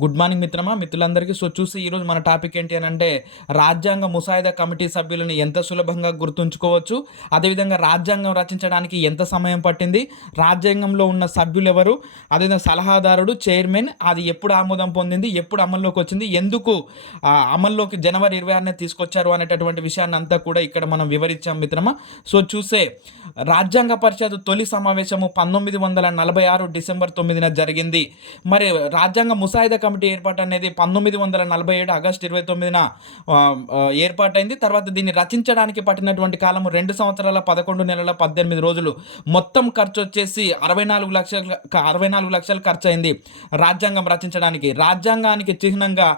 Good morning మిత్రులందరికీ. చూసి ఈరోజు మన టాపిక్ ఏంటి అని అంటే రాజ్యాంగ ముసాయిదా కమిటీ సభ్యులను ఎంత సులభంగా గుర్తుంచుకోవచ్చు, అదేవిధంగా రాజ్యాంగం రచించడానికి ఎంత సమయం పట్టింది, రాజ్యాంగంలో ఉన్న సభ్యులు ఎవరు, అదేవిధంగా సలహాదారుడు, చైర్మన్, అది ఎప్పుడు ఆమోదం పొందింది, ఎప్పుడు అమల్లోకి వచ్చింది, ఎందుకు అమల్లోకి జనవరి 26నే తీసుకొచ్చారు అనేటటువంటి విషయాన్ని అంతా కూడా ఇక్కడ మనం వివరించాం మిత్రమా. చూసే రాజ్యాంగ పరిషత్ తొలి సమావేశము 1946 డిసెంబర్ 9న జరిగింది. మరి రాజ్యాంగ ముసాయిదా కమిటీ ఏర్పాటు అనేది 1947 ఆగస్టు 29న ఏర్పాటైంది. తర్వాత దీన్ని రచించడానికి పట్టినటువంటి కాలము 2 సంవత్సరాల 11 నెలల 18 రోజులు. మొత్తం ఖర్చు వచ్చేసి 64 లక్షలు ఖర్చు అయింది రాజ్యాంగం రచించడానికి. రాజ్యాంగానికి చిహ్నంగా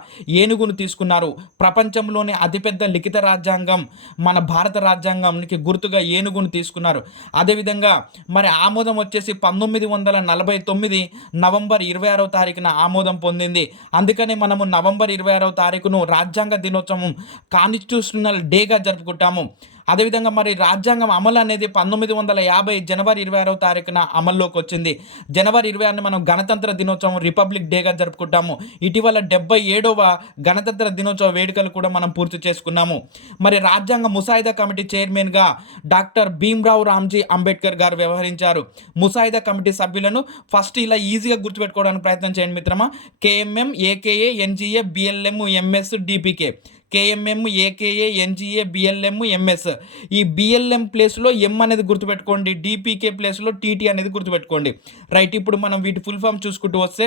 ఏనుగును తీసుకున్నారు. ప్రపంచంలోనే అతిపెద్ద లిఖిత రాజ్యాంగం మన భారత రాజ్యాంగానికి గుర్తుగా ఏనుగును తీసుకున్నారు. అదేవిధంగా మరి ఆమోదం వచ్చేసి 1949 నవంబర్ 26వ తారీఖున ఆమోదం పొందింది. అందుకని మనము నవంబర్ 26వ తారీఖును రాజ్యాంగ దినోత్సవం కాన్స్టిట్యూషనల్ డేగా జరుపుకుంటాము. అదేవిధంగా మరి రాజ్యాంగం అమలు అనేది 1950 జనవరి 26వ తారీఖున అమల్లోకి వచ్చింది. జనవరి 26ని మనం గణతంత్ర దినోత్సవం రిపబ్లిక్ డేగా జరుపుకుంటాము. ఇటీవల 77వ గణతంత్ర దినోత్సవ వేడుకలు కూడా మనం పూర్తి చేసుకున్నాము. మరి రాజ్యాంగ ముసాయిదా కమిటీ చైర్మన్గా డాక్టర్ భీమ్రావ్ రామ్జీ అంబేద్కర్ గారు వ్యవహరించారు. ముసాయిదా కమిటీ సభ్యులను ఫస్ట్ ఇలా ఈజీగా గుర్తుపెట్టుకోవడానికి ప్రయత్నం చేయండి మిత్రమా. KMM, AKA, NGA, BLM, MS, DPK. KMM, AKA, NGA, BLM, MS. ఈ బిఎల్ఎం ప్లేస్లో ఎం అనేది గుర్తుపెట్టుకోండి, డిపికే ప్లేస్లో టీటీ అనేది గుర్తుపెట్టుకోండి. రైట్, ఇప్పుడు మనం వీటి ఫుల్ ఫామ్ చూసుకుంటూ వస్తే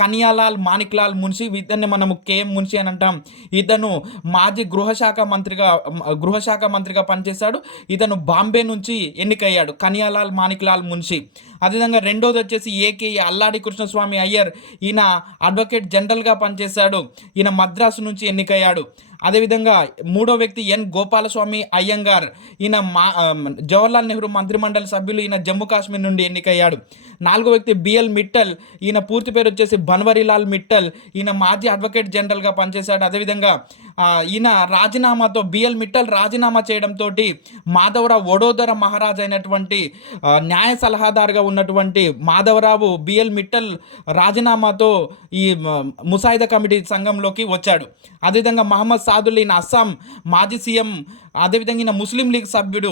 కన్యాలాల్ మాణిక్లాల్ మున్షి, ఇతన్ని మనము కేఎం మున్షి అని అంటాం. ఇతను మాజీ గృహశాఖ మంత్రిగా పనిచేశాడు. ఇతను బాంబే నుంచి ఎన్నికయ్యాడు, కన్యాలాల్ మాణిక్లాల్ మున్షి. అదేవిధంగా రెండోది వచ్చేసి ఏకేఏ అల్లాడి కృష్ణస్వామి అయ్యర్. ఈయన అడ్వకేట్ జనరల్గా పనిచేశాడు. ఈయన మద్రాసు నుంచి ఎన్నికయ్యాడు. అదేవిధంగా మూడో వ్యక్తి ఎన్ గోపాలస్వామి అయ్యంగార్. ఈయన జవహర్లాల్ నెహ్రూ మంత్రిమండలి సభ్యులు. ఈయన జమ్మూ కాశ్మీర్ నుండి ఎన్నికయ్యాడు. నాలుగో వ్యక్తి బిఎల్ మిట్టల్. ఈయన పూర్తి పేరు వచ్చేసి బన్వరీలాల్ మిట్టల్. ఈయన మాజీ అడ్వకేట్ జనరల్గా పనిచేశాడు. అదేవిధంగా ఈయన రాజీనామాతో బిఎల్ మిట్టల్ రాజీనామా చేయడంతో మాధవరావు వడోదర మహారాజ్ అయినటువంటి న్యాయ సలహాదారుగా ఉన్నటువంటి మాధవరావు బిఎల్ మిట్టల్ రాజీనామాతో ఈ ముసాయిదా కమిటీ సంఘంలోకి వచ్చాడు. అదేవిధంగా మహమ్మద్ సాదుల్లా, ఈయన అస్సాం మాజీ సీఎం. అదేవిధంగా ఈయన ముస్లిం లీగ్ సభ్యుడు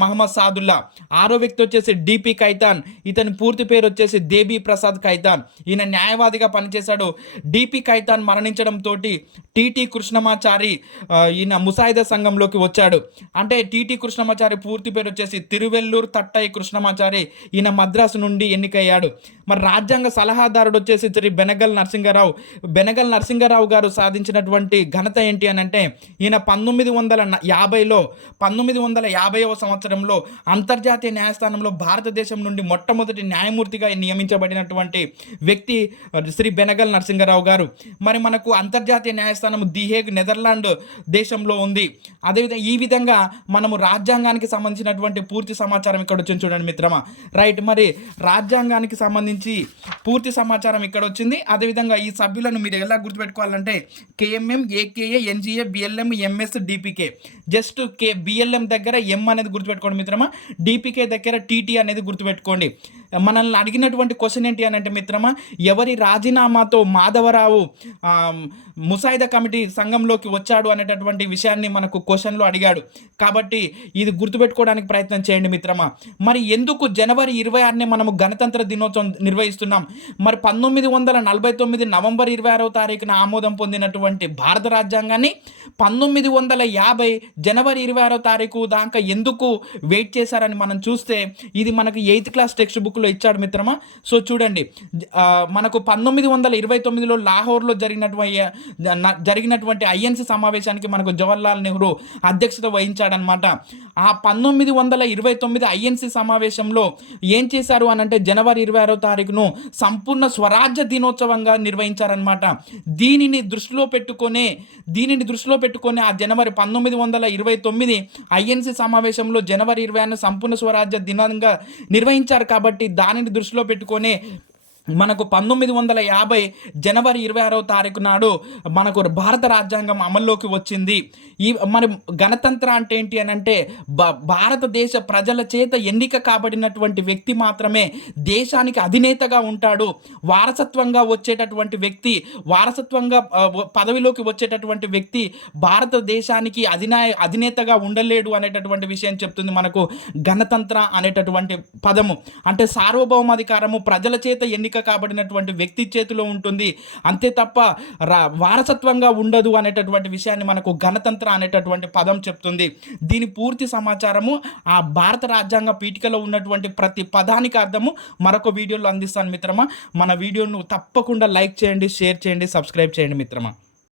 మహమ్మద్ సాదుల్లా. ఆరో వ్యక్తి వచ్చేసి డిపి ఖైతాన్. ఇతని పూర్తి పేరు వచ్చేసి దేబీ ప్రసాద్ ఖైతాన్. ఈయన న్యాయవాదిగా పనిచేశాడు. డిపి ఖైతాన్ మరణించడంతో టిటి కృష్ణమాచారి ఈయన ముసాయిదా సంఘంలోకి వచ్చాడు. అంటే టిటి కృష్ణమాచారి పూర్తి పేరు వచ్చేసి తిరువెల్లూరు తట్టై కృష్ణమాచారి. ఈయన మద్రాసు నుండి ఎన్నికయ్యాడు. మరి రాజ్యాంగ సలహాదారుడు వచ్చేసి శ్రీ బెనగల్ నరసింగరావు గారు సాధించినటువంటి ఘనత ఏంటి అని అంటే ఈయన 1950వ సంవత్సరంలో అంతర్జాతీయ న్యాయస్థానంలో భారతదేశం నుండి మొట్టమొదటి న్యాయమూర్తిగా నియమించబడినటువంటి వ్యక్తి శ్రీ బెనగల్ నరసింగరావు గారు. మరి మనకు అంతర్జాతీయ న్యాయస్థానం ది హేగ్ నెదర్లాండ్ దేశంలో ఉంది. అదేవిధంగా ఈ విధంగా మనము రాజ్యాంగానికి సంబంధించినటువంటి పూర్తి సమాచారం ఇక్కడ వచ్చింది చూడండి మిత్రమా. రైట్, మరి రాజ్యాంగానికి సంబంధించి పూర్తి సమాచారం ఇక్కడ వచ్చింది. అదేవిధంగా ఈ సభ్యులను మీరు ఎలా గుర్తుపెట్టుకోవాలంటే KMM, AKA, NGA, BLM, MS, DPK. Just BLM దగ్గర ఎం అనేది గుర్తుపెట్టుకోండి మిత్రమా. డిపికే దగ్గర టీటీ అనేది గుర్తుపెట్టుకోండి. మనల్ని అడిగినటువంటి క్వశ్చన్ ఏంటి అని అంటే మిత్రమా, ఎవరి రాజీనామాతో మాధవరావు ముసాయిదా కమిటీ సంఘంలోకి వచ్చాడు అనేటటువంటి విషయాన్ని మనకు క్వశ్చన్లో అడిగాడు. కాబట్టి ఇది గుర్తుపెట్టుకోవడానికి ప్రయత్నం చేయండి మిత్రమా. మరి ఎందుకు జనవరి 26నే మనము గణతంత్ర దినోత్సవం నిర్వహిస్తున్నాం? మరి 1949 నవంబర్ 26వ తారీఖున ఆమోదం పొందినటువంటి భారత రాజ్యాంగాన్ని 1950 జనవరి 26వ తారీఖు దాకా ఎందుకు వెయిట్ చేశారని మనం చూస్తే ఇది మనకు 8th క్లాస్ టెక్స్ట్ బుక్లో ఇచ్చాడు మిత్రమా. చూడండి, మనకు 1929లో లాహోర్లో జరిగినటువంటి ఐఎన్సి సమావేశానికి మనకు జవహర్లాల్ నెహ్రూ అధ్యక్షత వహించాడనమాట. ఆ 1929 ఐఎన్సి సమావేశంలో ఏం చేశారు అని అంటే జనవరి 26వ తారీఖును సంపూర్ణ స్వరాజ్య దినోత్సవంగా నిర్వహించారనమాట. దీనిని దృష్టిలో పెట్టుకొని ఆ జనవరి 1929 ఐఎన్సి సమావేశంలో జనవరి 26న సంపూర్ణ స్వరాజ్య దినంగా నిర్వహించారు. కాబట్టి దానిని దృష్టిలో పెట్టుకొని మనకు 1950 జనవరి 26వ తారీఖు నాడు మనకు భారత రాజ్యాంగం అమల్లోకి వచ్చింది. మరి గణతంత్ర అంటే ఏంటి అని అంటే భారతదేశ ప్రజల చేత ఎన్నిక కాబడినటువంటి వ్యక్తి మాత్రమే దేశానికి అధినేతగా ఉంటాడు. వారసత్వంగా వచ్చేటటువంటి వ్యక్తి, వారసత్వంగా పదవిలోకి వచ్చేటటువంటి వ్యక్తి భారతదేశానికి అధినేతగా ఉండలేడు అనేటటువంటి విషయం చెప్తుంది మనకు గణతంత్ర అనేటటువంటి పదము. అంటే సార్వభౌమాధికారము ప్రజల చేత ఎన్నిక కాబడినటువంటి వ్యక్తి చేతిలో ఉంటుంది, అంతే తప్ప వారసత్వంగా ఉండదు అనేటటువంటి విషయాన్ని మనకు గణతంత్ర అనేటటువంటి పదం చెప్తుంది. దీని పూర్తి సమాచారము ఆ భారత రాజ్యాంగ పీఠికలో ఉన్నటువంటి ప్రతి పదానికి అర్థము మరొక వీడియోలో అందిస్తాను మిత్రమా. మన వీడియోను తప్పకుండా లైక్ చేయండి, షేర్ చేయండి, సబ్స్క్రైబ్ చేయండి మిత్రమా.